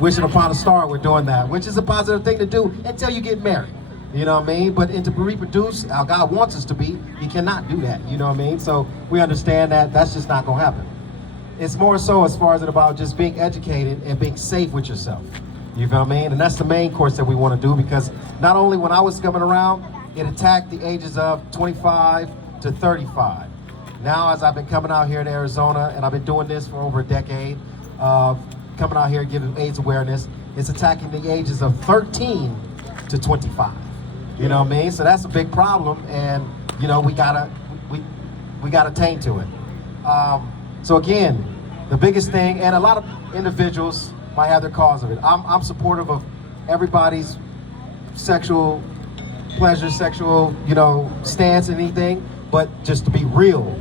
wishing upon a star, we're doing that, which is a positive thing to do until you get married. You know what I mean? But to reproduce, how God wants us to be, you cannot do that. You know what I mean? So we understand that that's just not gonna happen. It's more so as far as it about just being educated and being safe with yourself. You feel what I mean? And that's the main course that we want to do, because not only when I was coming around, it attacked the ages of 25 to 35. Now, as I've been coming out here in Arizona, and I've been doing this for over a decade, coming out here giving AIDS awareness, it's attacking the ages of 13 to 25. You know what I mean? So that's a big problem, and you know we gotta tend to it. So again, the biggest thing, and a lot of individuals might have their cause of it. I'm supportive of everybody's sexual pleasure, sexual, stance, and anything. But just to be real,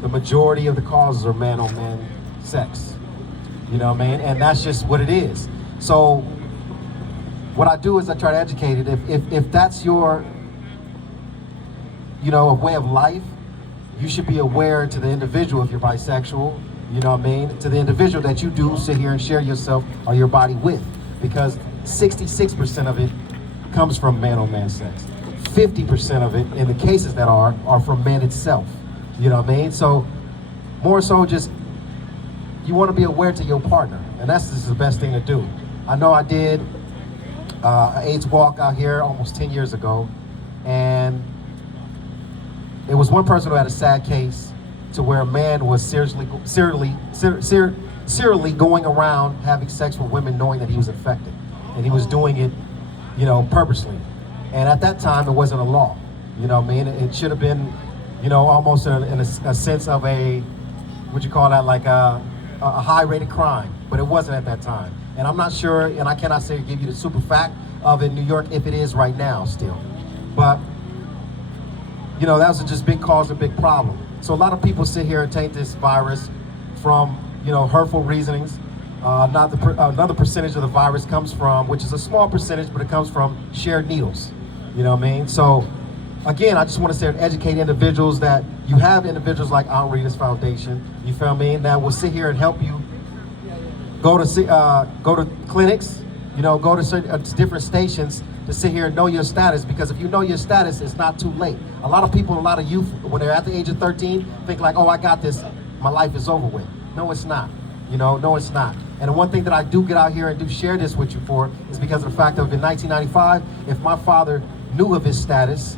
the majority of the causes are man-on-man sex. You know what I mean? And that's just what it is. So what I do is I try to educate it. If that's your, way of life, you should be aware to the individual if you're bisexual, you know what I mean, to the individual that you do sit here and share yourself or your body with, because 66% of it comes from man-on-man sex. 50% of it, in the cases that are from man itself, you know what I mean? So more so just, you want to be aware to your partner, and that's just the best thing to do. I know I did an AIDS walk out here almost 10 years ago, and it was one person who had a sad case to where a man was serially going around having sex with women knowing that he was infected. And he was doing it, purposely. And at that time, it wasn't a law. You know what I mean? It should have been, almost in a sense of what you call that, like a high-rated crime. But it wasn't at that time. And I'm not sure, and I cannot say give you the super fact of in New York if it is right now still. But that was just big cause, a big problem. So a lot of people sit here and take this virus from, hurtful reasonings. Another percentage of the virus comes from, which is a small percentage, but it comes from shared needles. You know what I mean? So again, I just want to say, educate individuals that you have individuals like Aunt Rita's Foundation, you feel me, that will sit here and help you go to clinics, go to different stations to sit here and know your status, because if you know your status, it's not too late. A lot of people, a lot of youth, when they're at the age of 13, think like, oh, I got this, my life is over with. No, it's not. No, it's not. And the one thing that I do get out here and do share this with you for is because of the fact of in 1995, if my father knew of his status,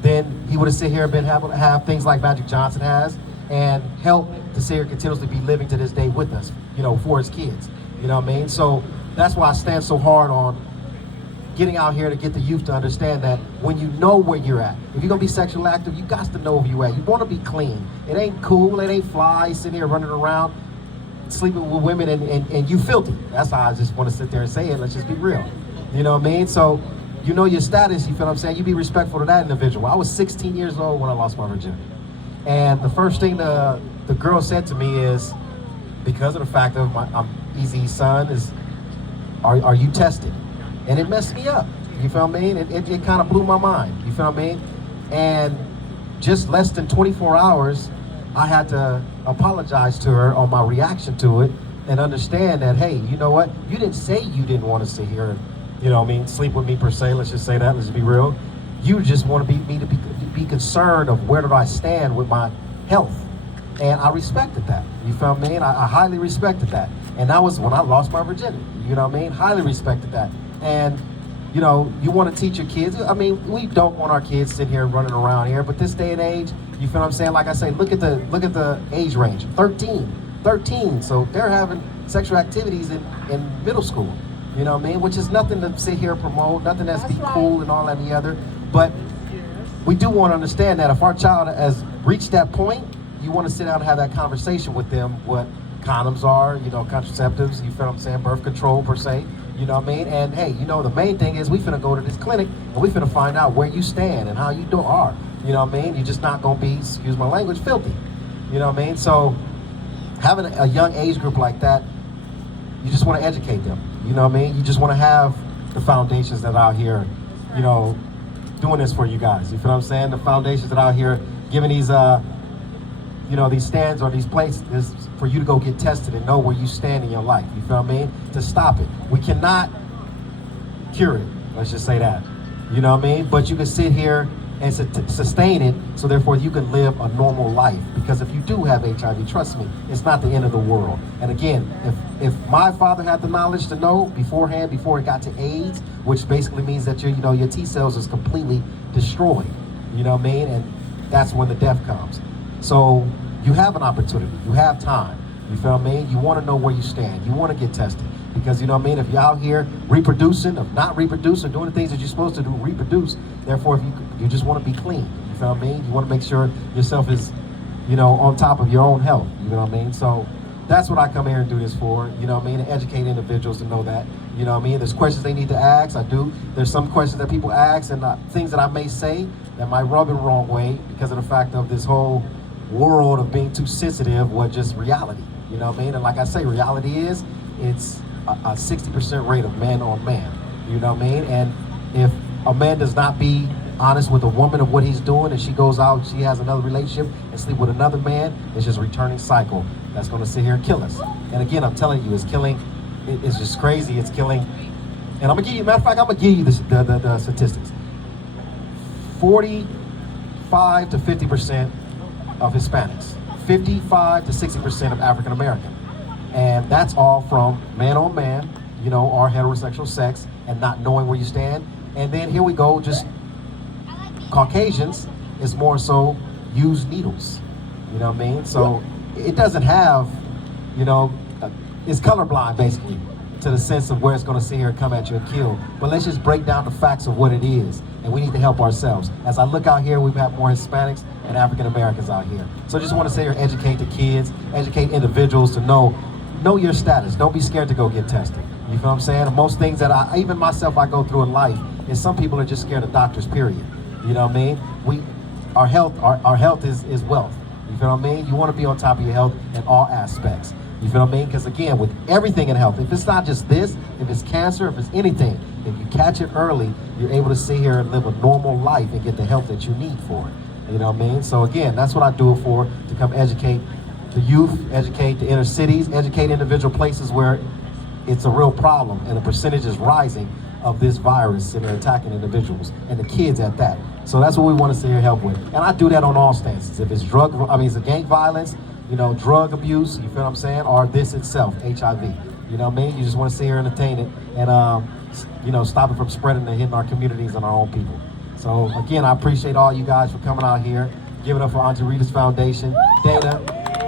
then he would have sit here and been able to have things like Magic Johnson has, and help to sit here continuously be living to this day with us, for his kids. You know what I mean? So that's why I stand so hard on getting out here to get the youth to understand that when you know where you're at, if you're gonna be sexually active, you got to know where you're at. You wanna be clean. It ain't cool, it ain't fly, sitting here running around, sleeping with women and you filthy. That's how I just wanna sit there and say it, let's just be real. You know what I mean? So, you know your status, you feel what I'm saying? You be respectful to that individual. I was 16 years old when I lost my virginity. And the first thing the girl said to me is, because of the fact of I'm Eazy's son, is, are you tested? And it messed me up, you feel what I mean? It kind of blew my mind, you feel what I mean? And just less than 24 hours, I had to apologize to her on my reaction to it and understand that, hey, you know what? You didn't say you didn't want to sit here and, sleep with me per se, let's just say that, let's be real. You just want me to be concerned of where do I stand with my health. And I respected that, you feel what I mean? I highly respected that. And that was when I lost my virginity, you know what I mean? Highly respected that. And you want to teach your kids. I mean, we don't want our kids sitting here running around here, but this day and age, you feel what I'm saying? Like I say, look at the age range, 13. So they're having sexual activities in middle school, you know what I mean? Which is nothing to sit here and promote, nothing that's be cool and all that and the other. But we do want to understand that if our child has reached that point, you want to sit down and have that conversation with them, what condoms are, contraceptives, you feel what I'm saying, birth control per se, you know what I mean? And hey, the main thing is we finna go to this clinic and we finna find out where you stand and how you are, you know what I mean? You're just not gonna be, excuse my language, filthy, you know what I mean? So having a young age group like that, you just want to educate them, you know what I mean? You just want to have the foundations that are out here, doing this for you guys, you feel what I'm saying? The foundations that are out here giving these these stands or these places for you to go get tested and know where you stand in your life. You feel what I mean? To stop it. We cannot cure it. Let's just say that. You know what I mean? But you can sit here and sustain it, so therefore you can live a normal life. Because if you do have HIV, trust me, it's not the end of the world. And again, if my father had the knowledge to know beforehand, before it got to AIDS, which basically means that your T cells is completely destroyed. You know what I mean? And that's when the death comes. So you have an opportunity. You have time. You feel what I mean? You want to know where you stand. You want to get tested. Because you know what I mean, if you're out here reproducing, if not reproducing, doing the things that you're supposed to do, reproduce. Therefore, if you just want to be clean, you feel what I mean? You want to make sure yourself is, on top of your own health. You know what I mean? So that's what I come here and do this for. You know what I mean? To educate individuals to know that. You know what I mean? There's questions they need to ask. I do. There's some questions that people ask and things that I may say that might rub it the wrong way because of the fact of this whole world of being too sensitive with just reality. You know what I mean? And like I say, reality is it's a 60% rate of man on man. You know what I mean? And if a man does not be honest with a woman of what he's doing, and she goes out, she has another relationship and sleep with another man, it's just a returning cycle that's going to sit here and kill us. And again, I'm telling you, it's killing. It's just crazy. It's killing. And I'm gonna give you. Matter of fact, I'm gonna give you the statistics. 45 to 50% of Hispanics, 55 to 60% of African American. And that's all from man on man, or heterosexual sex, and not knowing where you stand. And then here we go, just Caucasians is more so use needles. You know what I mean? So it doesn't have, it's colorblind basically to the sense of where it's going to sit here and come at you and kill. But let's just break down the facts of what it is. And we need to help ourselves. As I look out here, we've got more Hispanics and African Americans out here. So I just want to sit here and educate the kids, educate individuals to know your status. Don't be scared to go get tested. You feel what I'm saying? And most things that even myself, I go through in life is some people are just scared of doctors, period. You know what I mean? Our health is wealth. You feel what I mean? You want to be on top of your health in all aspects. You feel what I mean? Because again, with everything in health, if it's not just this, if it's cancer, if it's anything, if you catch it early, you're able to sit here and live a normal life and get the help that you need for it. You know what I mean? So again, that's what I do it for, to come educate the youth, educate the inner cities, educate individual places where it's a real problem and the percentage is rising of this virus and attacking individuals and the kids at that. So that's what we want to sit here and help with. And I do that on all stances. If it's it's gang violence, drug abuse, you feel what I'm saying? Or this itself, HIV. You know what I mean? You just want to sit here and entertain it and, stop it from spreading and hitting our communities and our own people. So again, I appreciate all you guys for coming out here. Give it up for Auntie Rita's Foundation. Dana,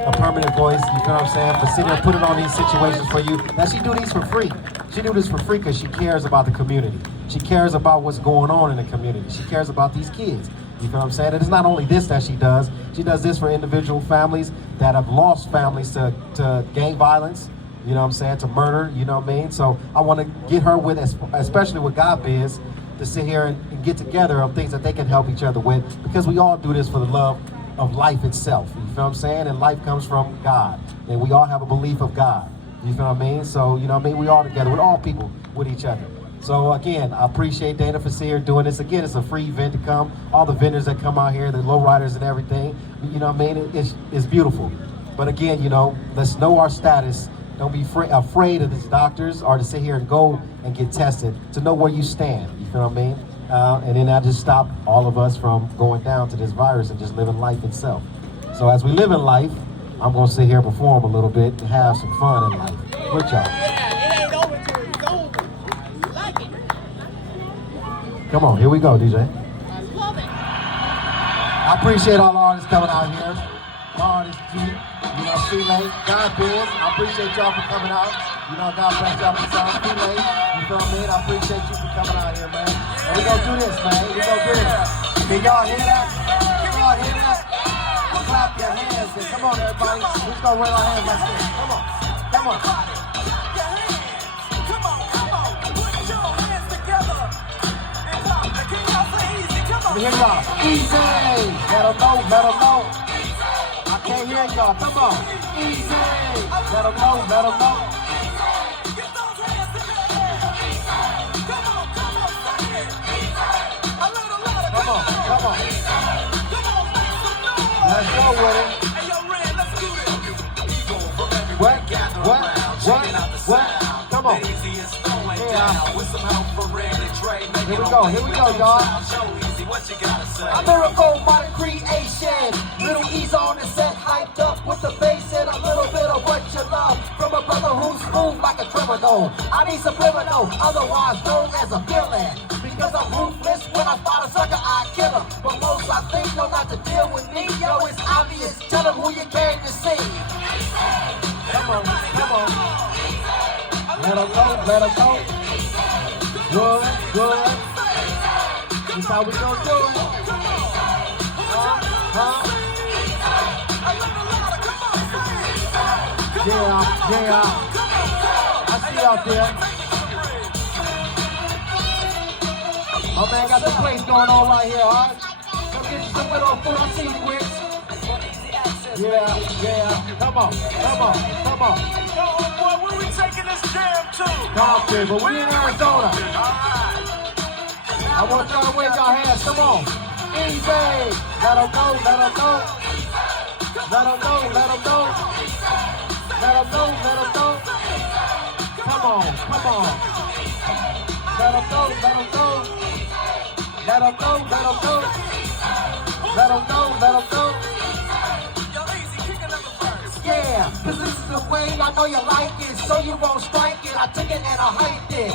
a permanent voice, you know what I'm saying, for sitting there putting on these situations for you. Now she do these for free. She do this for free because she cares about the community. She cares about what's going on in the community. She cares about these kids. You know what I'm saying? And it's not only this that she does this for individual families that have lost families to gang violence, you know what I'm saying, to murder, you know what I mean? So I want to get her with, especially with God Biz, to sit here and get together of things that they can help each other with, because we all do this for the love of life itself. You feel what I'm saying? And life comes from God. And we all have a belief of God. You feel what I mean? So, you know what I mean? We all together, with all people, with each other. So again, I appreciate Dana for here doing this. Again, it's a free event to come. All the vendors that come out here, the lowriders and everything, you know what I mean? It's beautiful. But again, let's know our status. Don't be afraid of these doctors or to sit here and go and get tested, to know where you stand. You feel what I mean? And then that just stop all of us from going down to this virus and just living life itself. So as we live in life, I'm gonna sit here and perform a little bit and have some fun in life with y'all. Yeah, it ain't over till it's over. You like it? Come on, here we go, DJ. I love it. I appreciate all the artists coming out here. Artists, Freelay, God Biz, I appreciate y'all for coming out. God bless y'all for sound. Freelay, you feel me? I appreciate you for coming out here, man. And we gonna do this, man. We gonna do this. Can y'all hear that? Can y'all hear that? Clap your hands. Then. Come on, everybody. We're just gonna raise our hands like this. Come on. Come on. Let me hear y'all. Easy. Let 'em know. I can't hear y'all. Come on. Easy. Let 'em know. Get those hands together. Come on, say it. A little louder. Come on. Come on, make some noise. Let's go with it. Hey, yo, Come on. That Eazy is throwing Yeah. down with some help from Red and Dre. Here we go, y'all. Show Eazy what you gotta say. A miracle modern creation. Little Eazy on the set, hyped up with the bass and a little bit of what you love. From a brother who's smooth like a criminal. I need subliminal, otherwise known as a villain. Because I'm ruthless, when I spot a sucker, I kill him. But most I think know not to deal with me. Yo, it's obvious. Tell them who you came to see. Come on, come on. Let him go, let him go. Good, good. That's how we gonna do it. Yeah, yeah. I see you out there. My man got the place going on right here, alright? Come get you some good old food. I see you, Grits. Yeah, yeah. Come on, come on, come on. Yo, boy, where we taking this jam to? Compton, but we in Arizona. I want y'all to wave y'all hands. Come on. Eazy. Let them know, let them know. Let them know, let them know. Let them know, let them know. Come on, come on. Let them know, let them know. Let them know, let them know. Let them know, let them know. Yo, Eazy, kick another verse. Yeah, cause this is the way I know you like it, so you won't strike it. I took it and I hyped it.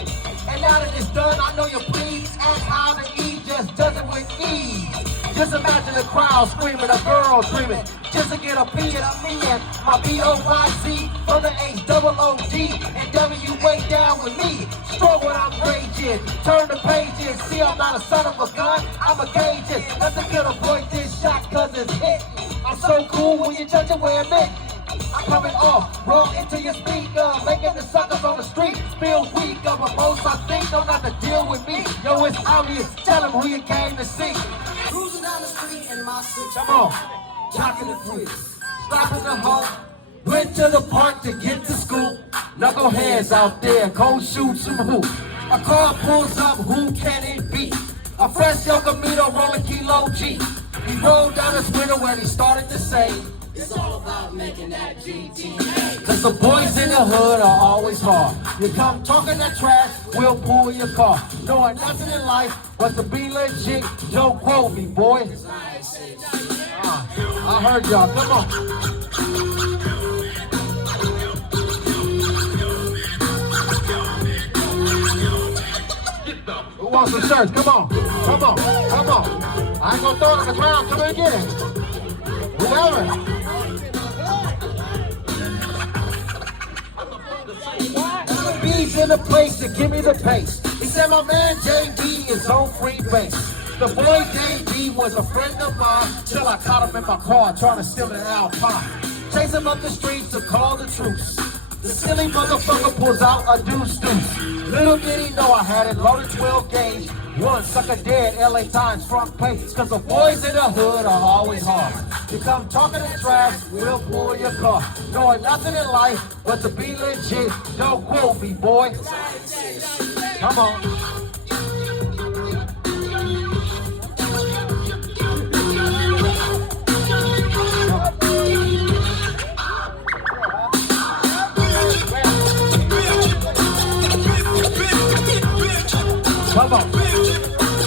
And now that it's done, I know you're pleased. Ask how the E just does it with ease. Just imagine the crowd screaming, a girl screaming, just to get a P and a me and my B-O-Y-Z from the H-double-O-D and W way down with me. Strong when I'm raging, turn the pages. See, I'm not a son of a gun, I'm a Cajun. Nothing can avoid this shot cause it's hit. I'm so cool when you judge it where I'm at. I'm coming off, raw into your speaker, making the suckers on the street feel weaker. But most I think don't have to deal with me. Yo, it's obvious, tell them who you came to see. Cruising down the street in my six. Come on. Jocking the fruit, stopping the home. Went to the park to get to school. Knuckleheads out there, cold shoes some hoop. A car pulls up, who can it be? A fresh Yo Camino rolling Kilo G. He rolled down his window and he started to say, It's all about making that GTA. cause the boys in the hood are always hard. You come talking that trash, we'll pull your car. Knowing nothing in life but to be legit. Don't quote me, boy. I heard y'all, come on. Who wants some shirts? Come on. Come on. Come on. I ain't gonna throw it on the ground. Come and get it. Whoever. B's in the place to give me the pace. He said my man JD is on free base. The boy JD was a friend of mine till I caught him in my car trying to steal an Alpine. Chase him up the street to call the truce. The silly motherfucker pulls out a deuce. Little did he know I had it loaded 12 gauge. One sucker dead, LA Times front page. Cause the boys in the hood are always hard. You come talking to trash, we'll pull your car. Knowing nothing in life but to be legit. Don't quote me, boy. Come on. Come on.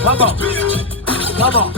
Come on. Come on.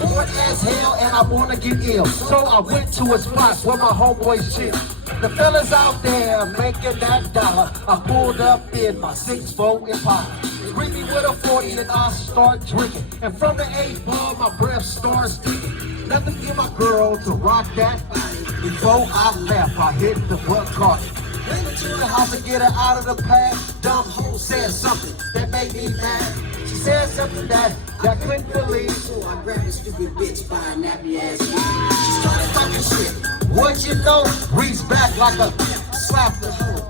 Bored as hell and I wanna get ill. So I went to a spot where my homeboys chill. The fellas out there making that dollar. I pulled up in my 6'4" Impala. Bring me with a 40 and I start drinking. And from the 8 ball, my breath starts stinking. Nothing get my girl to rock that body. Before I left, I hit the butt cart. Went to the house to get her out of the past. Dumb hoe said something that made me mad. She said something that I couldn't believe. So I grabbed a stupid bitch by a nappy ass. She started talking shit. What you know, reached back like a Slapped the hoe.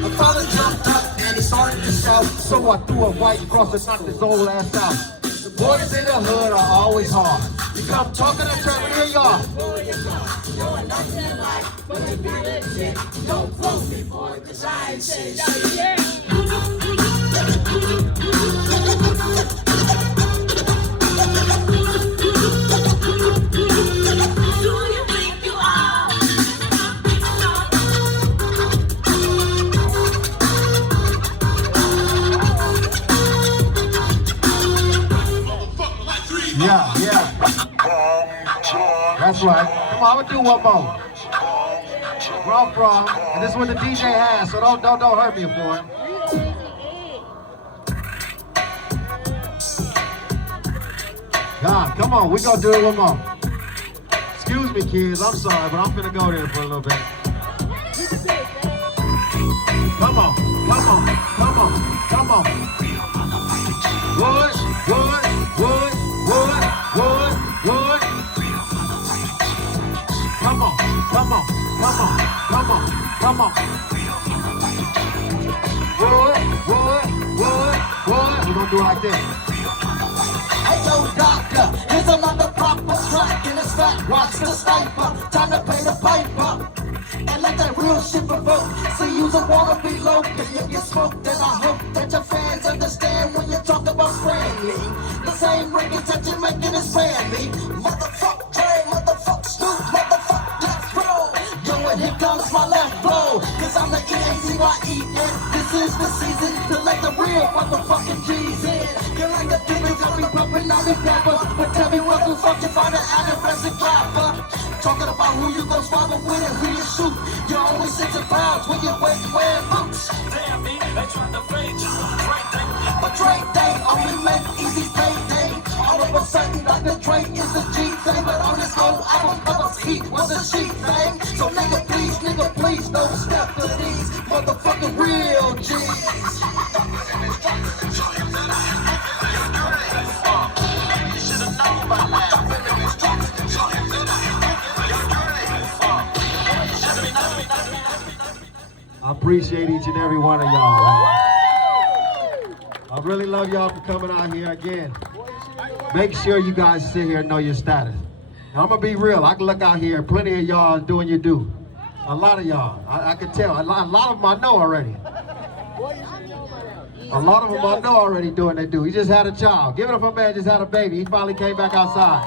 My father jumped up and he started to shout. So I threw a white cross and knocked his old ass out. The boys in the hood are always hard. You come talking to church, here y'all. Knowing nothing in life but to be legit. Don't quote me, boy, cause I ain't saying shit. right. Come on, I'm gonna do one more. From, and this is what the DJ has, so don't hurt me for it. God, come on, we gonna do it one more. Excuse me, kids, I'm sorry, but I'm finna go there for a little bit. Come on, come on, come on, come on. Wood, wood, wood, wood, wood, wood. Come on, come on, come on, come on, come on. Wood, wood, wood, wood. We're gonna do it like this. Hey yo, doctor, here's another proper track in this fat. Watch the sniper, time to pay the piper. And let that real shit provoke. See, you don't wanna be low, then you get smoked. And I hope that your fans understand when you talk about spraying me. The same records that you're making is paying me. Motherfuck Dre, motherfuck Snoop, motherfuck Death Row. Yo, and here comes my left blow. Cause I'm the Eazy, and this is the season to let the real motherfucking G's in. You're like the demons that be pumping out the rapper. But tell me what the fuck you find an aggressive rapper. Talking about who you gon' swallow with and who you shoot. You're only 60 pounds when you're wearing boots. Damn me, they tried to fade you. Right thing. But Dre Day only meant Eazy's payday. All of a sudden, Dr. Dre is the G thing. But on this old album, Others Heat was a sheet thing. So nigga, please, don't step to these motherfucking real G's. I appreciate each and every one of y'all. Right? I really love y'all for coming out here again. Make sure you guys sit here and know your status. And I'm gonna be real. I can look out here, plenty of y'all doing your due. A lot of y'all, I can tell. A lot of them I know already. A lot of them I know already doing their due. He just had a child. Give it up for a man just had a baby. He finally came back outside.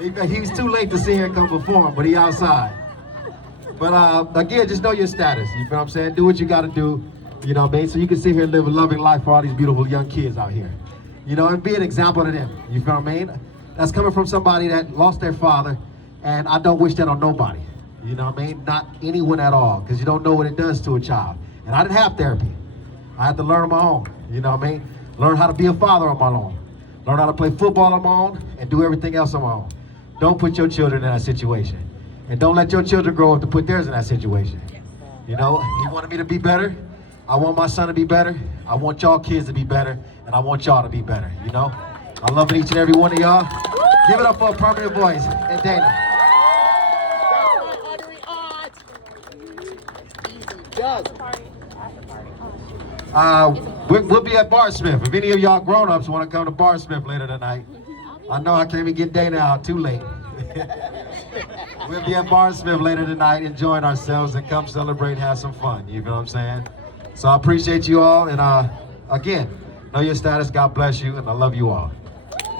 He was too late to sit here and come perform, but he outside. But again, just know your status. You feel what I'm saying? Do what you gotta do, you know what I mean? So you can sit here and live a loving life for all these beautiful young kids out here. You know, and be an example to them. You feel what I mean? That's coming from somebody that lost their father, and I don't wish that on nobody. You know what I mean? Not anyone at all, because you don't know what it does to a child. And I didn't have therapy. I had to learn on my own, you know what I mean? Learn how to be a father on my own. Learn how to play football on my own, and do everything else on my own. Don't put your children in that situation. And don't let your children grow up to put theirs in that situation. You know, he wanted me to be better. I want my son to be better. I want y'all kids to be better. And I want y'all to be better, you know? I love each and every one of y'all. Give it up for a permanent voice and Dana. We'll be at Barsmith. If any of y'all grown-ups want to come to Barsmith later tonight, I know I can't even get Dana out too late. We'll be at Barsmith later tonight enjoying ourselves and come celebrate and have some fun. You know what I'm saying? So I appreciate you all, and again, know your status. God bless you, and I love you all.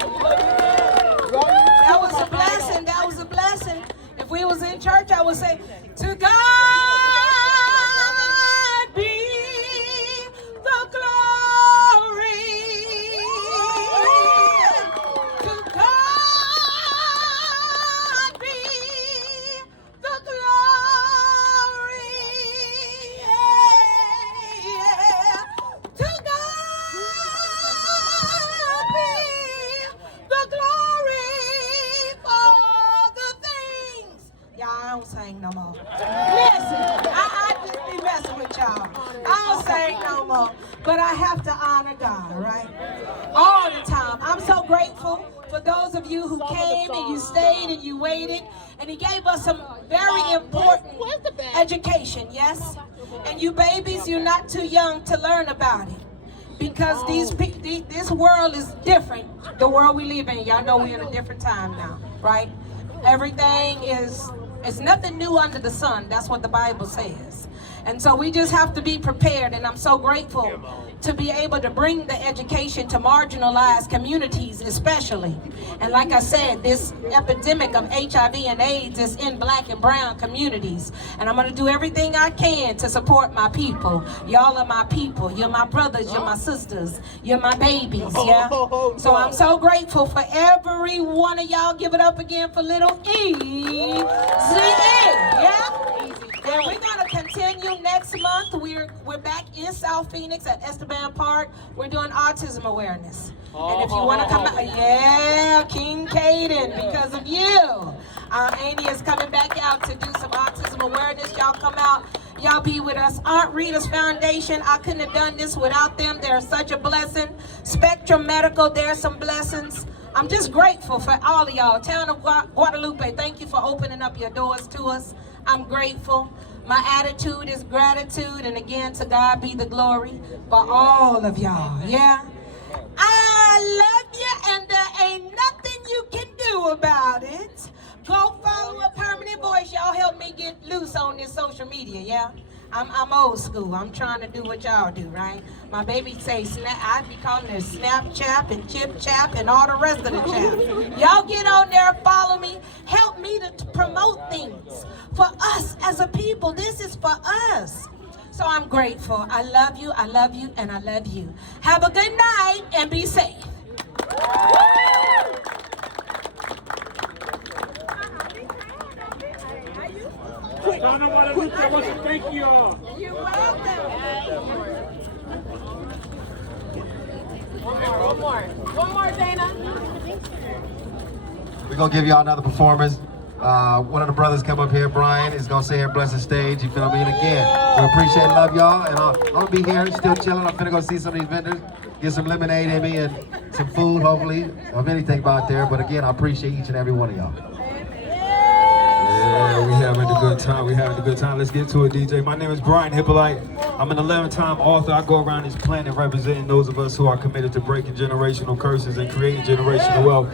That was a blessing. That was a blessing. If we was in church, I would say, to God be the glory. To God be the glory. Yeah. To God be the glory for the things. Y'all, I don't sing no more. Listen, I just be messing with y'all. I don't sing no more. But I have to honor God, all right? All the time. I'm so grateful for those of you who came and you stayed and you waited. And he gave us some very important education, yes? And you babies, you're not too young to learn about it. Because this world is different. The world we live in, y'all know we're in a different time now, right? Everything it's nothing new under the sun. That's what the Bible says. And so we just have to be prepared, and I'm so grateful to be able to bring the education to marginalized communities especially. And like I said, this epidemic of HIV and AIDS is in black and brown communities. And I'm gonna do everything I can to support my people. Y'all are my people. You're my brothers, you're my sisters, you're my babies, yeah? So I'm so grateful for every one of y'all. Give it up again for little Eazy, yeah? And we're gonna continue next month. We're back in South Phoenix at Esteban Park. We're doing autism awareness. And if you wanna come out, yeah, King Caden, because of you. Andy is coming back out to do some autism awareness. Y'all come out, y'all be with us. Aunt Rita's Foundation, I couldn't have done this without them. They're such a blessing. Spectrum Medical, there's some blessings. I'm just grateful for all of y'all. Town of Guadalupe, thank you for opening up your doors to us. I'm grateful. My attitude is gratitude, and again, to God be the glory for all of y'all, yeah? I love you, and there ain't nothing you can do about it. Go follow a permanent voice. Y'all help me get loose on this social media, yeah? I'm old school. I'm trying to do what y'all do, right? My baby say snap. I be calling it Snapchat and Chip Chap and all the rest of the chap. Y'all get on there, follow me, help me to promote things for us as a people. This is for us. So I'm grateful. I love you, and I love you. Have a good night and be safe. Donna Guadalupe, I want to thank you all. You're welcome. One more, Dana. We're gonna give y'all another performance. One of the brothers come up here, Brian, is gonna say here, bless the stage, you feel me? And again, we appreciate and love y'all, and I'm gonna be here, still chilling. I'm finna go see some of these vendors, get some lemonade in me and some food, hopefully, of anything about there. But again, I appreciate each and every one of y'all. Yeah, we having a good time. We having a good time. Let's get to it, DJ. My name is Brian Hippolyte. I'm an 11-time author. I go around this planet representing those of us who are committed to breaking generational curses and creating generational wealth.